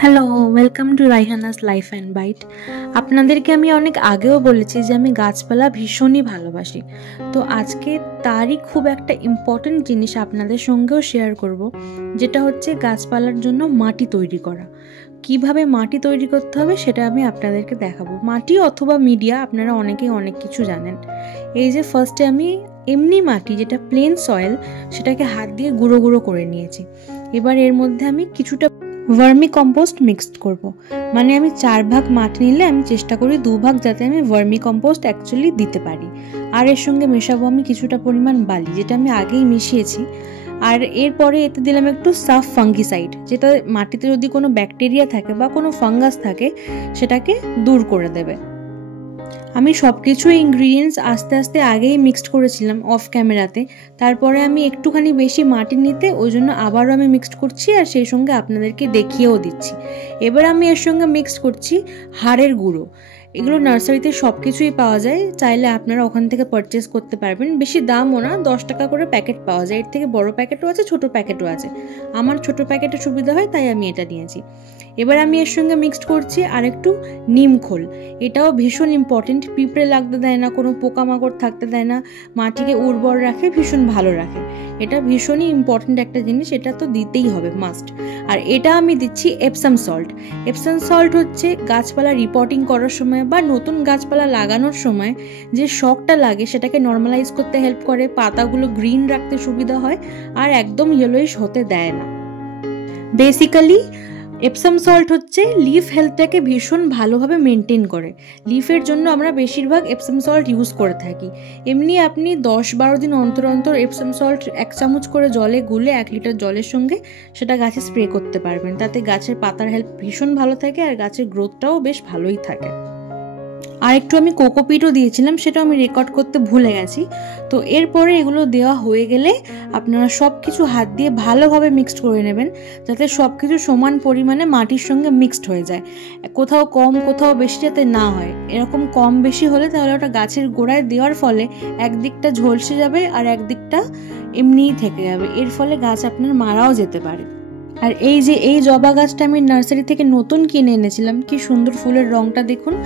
Hello, welcome to Raihana's life and bite. আপনাদেরকে আমি অনেক আগেও বলেছি যে আমি গাছপালা ভীষণই ভালোবাসি। তো আজকে তারই খুব একটা ইম্পর্টেন্ট জিনিস আপনাদের সঙ্গেও শেয়ার করব, যেটা হচ্ছে গাছপালার জন্য মাটি তৈরি করা। কিভাবে মাটি তৈরি করতে হবে সেটা আমি আপনাদেরকে দেখাবো। মাটি অথবা মিডিয়া, আপনারা অনেকেই অনেক কিছু জানেন। এই যে ফার্স্টে আমি এমনি মাটি, যেটা প্লেন সয়েল, সেটাকে হাত দিয়ে গুঁড়ো গুঁড়ো করে নিয়েছি। এবার এর মধ্যে আমি কিছুটা ভার্মি কম্পোস্ট মিক্সড করব। মানে আমি 4 ভাগ মাটি নিলে আমি চেষ্টা করি 2 ভাগ যাতে আমি ভার্মি কম্পোস্ট অ্যাকচুয়ালি দিতে পারি। আর এর সঙ্গে মেশাবো আমি কিছুটা পরিমাণ বালি, যেটা আমি আগেই মিশিয়েছি। আর এরপরে এতে দিলাম একটু সাফ ফাঙ্গিসাইড, যেটা মাটিতে যদি কোনো ব্যাকটেরিয়া থাকে বা কোনো ফাঙ্গাস থাকে সেটাকে দূর করে দেবে। আমি সব কিছু ইনগ্রিডিয়েন্টস আস্তে আস্তে আগেই মিক্সড করেছিলাম অফ ক্যামেরাতে। তারপরে আমি একটুখানি বেশি মাটি নিতে ওই জন্য আবারও আমি মিক্সড করছি, আর সেই সঙ্গে আপনাদেরকে দেখিয়েও দিচ্ছি। এবার আমি এর সঙ্গে মিক্সড করছি হাড়ের গুঁড়ো। এগুলো নার্সারিতে সব কিছুই পাওয়া যায়, চাইলে আপনারা ওখান থেকে পারচেস করতে পারবেন। বেশি দামও না, 10 টাকা করে প্যাকেট পাওয়া যায়। এর থেকে বড় প্যাকেটও আছে, ছোট প্যাকেটও আছে। আমার ছোট প্যাকেটে সুবিধা হয় তাই আমি এটা নিয়েছি। এবার আমি এর সঙ্গে মিক্সড করছি আর একটু নিম খোল। এটাও ভীষণ ইম্পর্টেন্ট, পিঁপড়ে লাগতে দেয় না, কোনো পোকামাকড় থাকতে দেয় না, মাটিকে উর্বর রাখে, ভীষণ ভালো রাখে। এটা ভীষণই ইম্পর্টেন্ট একটা জিনিস, এটা তো দিতেই হবে, মাস্ট। আর এটা আমি দিচ্ছি এপসাম সল্ট। এপসাম সল্ট হচ্ছে গাছপালা রিপোর্টিং করার সময় বা নতুন গাছপালা লাগানোর সময় যে শকটা লাগে সেটাকে নর্মালাইজ করতে হেল্প করে, পাতাগুলো গ্রিন রাখতে সুবিধা হয়, আর একদম ইয়েলোইশ হতে দেয় না। বেসিক্যালি এপসাম সল্ট হচ্ছে লিফ হেলথটাকে ভীষণ ভালোভাবে মেনটেন করে। লিফের জন্য আমরা বেশিরভাগ এপসাম সল্ট ইউজ করে থাকি। এমনি আপনি 10-12 দিন অন্তর অন্তর এপসাম সল্ট 1 চামচ করে জলে গুলে 1 লিটার জলের সঙ্গে সেটা গাছে স্প্রে করতে পারবেন। তাতে গাছের পাতার হেলথ ভীষণ ভালো থাকে আর গাছের গ্রোথটাও বেশ ভালোই থাকে। আর একটু আমি কোকোপিটও দিয়েছিলাম, সেটা আমি রেকর্ড করতে ভুলে গেছি। তো এরপরে এগুলো দেওয়া হয়ে গেলে আপনারা সব কিছু হাত দিয়ে ভালোভাবে মিক্সড করে নেবেন, যাতে সব কিছু সমান পরিমাণে মাটির সঙ্গে মিক্সড হয়ে যায়। কোথাও কম কোথাও বেশি যাতে না হয়। এরকম কম বেশি হলে তাহলে ওটা গাছের গোড়ায় দেওয়ার ফলে একদিকটা ঝলসে যাবে আর একদিকটা এমনিই থেকে যাবে। এর ফলে গাছ আপনার মারাও যেতে পারে। আর এই যে এই জবা গাছটা আমি নার্সারি থেকে নতুন কিনে এনেছিলাম, কি সুন্দর ফুলের রংটা দেখুন।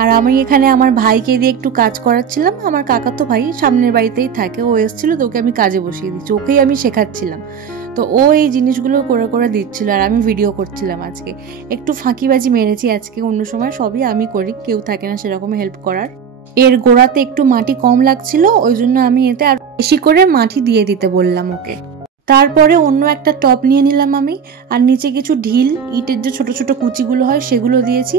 আর আমি এখানে আমার ভাইকে দিয়ে একটু কাজ করাচ্ছিলাম। আমার কাকাতো ভাই সামনের বাড়িতেই থাকে, ও এসেছিল, তো ওকে আমি কাজে বসিয়ে দিচ্ছি, ওকেই আমি শেখাচ্ছিলাম। তো ও এই জিনিসগুলো করে করে দিচ্ছিল আর আমি ভিডিও করছিলাম। আজকে একটু ফাঁকিবাজি মেরেছি আজকে, অন্য সময় সবই আমি করি, কেউ থাকে না সেরকম হেল্প করার। এর গোড়াতে একটু মাটি কম লাগছিল, ওই জন্য আমি এতে আর বেশি করে মাটি দিয়ে দিতে বললাম ওকে। তারপরে অন্য একটা টব নিয়ে নিলাম আমি, আর নিচে কিছু ঢিল, ইটের যে ছোট ছোট কুচিগুলো হয় সেগুলো দিয়েছি,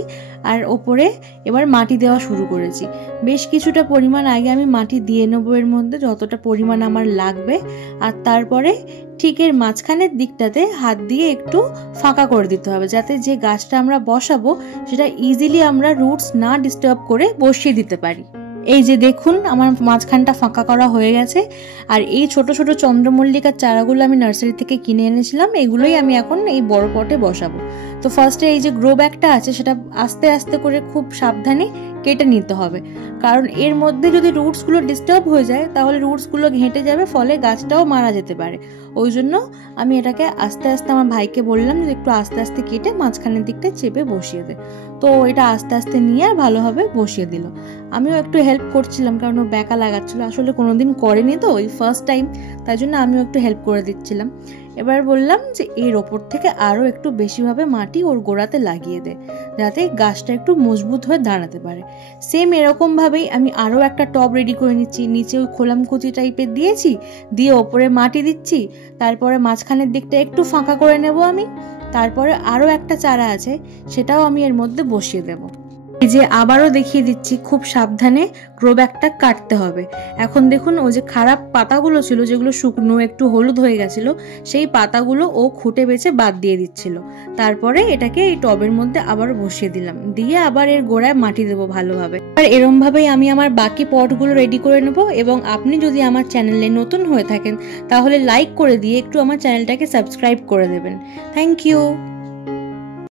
আর ওপরে এবার মাটি দেওয়া শুরু করেছি। বেশ কিছুটা পরিমাণ আগে আমি মাটি দিয়ে নেবো এর মধ্যে, যতটা পরিমাণ আমার লাগবে। আর তারপরে ঠিক এর মাঝখানের দিকটাতে হাত দিয়ে একটু ফাঁকা করে দিতে হবে, যাতে যে গাছটা আমরা বসাবো সেটা ইজিলি আমরা রুটস না ডিস্টার্ব করে বসিয়ে দিতে পারি। এই যে দেখুন আমার মাঝখানটা ফাঁকা করা হয়ে গেছে। আর এই ছোট ছোট চন্দ্রমল্লিকার চারাগুলো আমি নার্সারি থেকে কিনে এনেছিলাম, এগুলোই আমি এখন এই বড় পটে বসাবো। তো ফার্স্টে এই যে গ্রো ব্যাগটা আছে সেটা আস্তে আস্তে করে খুব সাবধানে কেটে নিতে হবে, কারণ এর মধ্যে যদি রুটসগুলো ডিস্টার্ব হয়ে যায় তাহলে রুটসগুলো ঘেঁটে যাবে, ফলে গাছটাও মারা যেতে পারে। ওই জন্য আমি এটাকে আস্তে আস্তে আমার ভাইকে বললাম যে একটু আস্তে আস্তে কেটে মাঝখানের দিকটা চেপে বসিয়ে দে। তো এটা আস্তে আস্তে নিয়ে আর ভালোভাবে বসিয়ে দিল। আমিও একটু হেল্প করছিলাম, কারণ ও ব্যাকা লাগাচ্ছিল, আসলে কোনোদিন করেনি তো, ওই ফার্স্ট টাইম, তাই জন্য আমিও একটু হেল্প করে দিচ্ছিলাম। এবার বললাম যে এর ওপর থেকে আরও একটু বেশিভাবে মাটি ওর গোড়াতে লাগিয়ে দে, যাতে গাছটা একটু মজবুত হয়ে দাঁড়াতে পারে। সেম এরকমভাবেই আমি আরও একটা টব রেডি করে নিচ্ছি, নিচে ওই খোলামকুচি টাইপের দিয়েছি, দিয়ে ওপরে মাটি দিচ্ছি। তারপরে মাঝখানের দিকটা একটু ফাঁকা করে নেব আমি। তারপরে আরও একটা চারা আছে, সেটাও আমি এর মধ্যে বসিয়ে দেবো। এই যে আবারও দেখিয়ে দিচ্ছি, খুব সাবধানে গ্রো ব্যাগটা কাটতে হবে। এখন দেখুন ও যে খারাপ পাতাগুলো ছিল, যেগুলো শুকনো একটু হলুদ হয়ে গেছিল, সেই পাতাগুলো ও খুঁটে বেছে বাদ দিয়ে দিচ্ছিল। তারপরে এটাকে এই টবের মধ্যে আবার বসিয়ে দিলাম, দিয়ে আবার এর গোড়ায় মাটি দেবো ভালোভাবে। আর এরম ভাবেই আমি আমার বাকি পটগুলো রেডি করে নেব। এবং আপনি যদি আমার চ্যানেলে নতুন হয়ে থাকেন তাহলে লাইক করে দিয়ে একটু আমার চ্যানেলটাকে সাবস্ক্রাইব করে দেবেন। Thank you.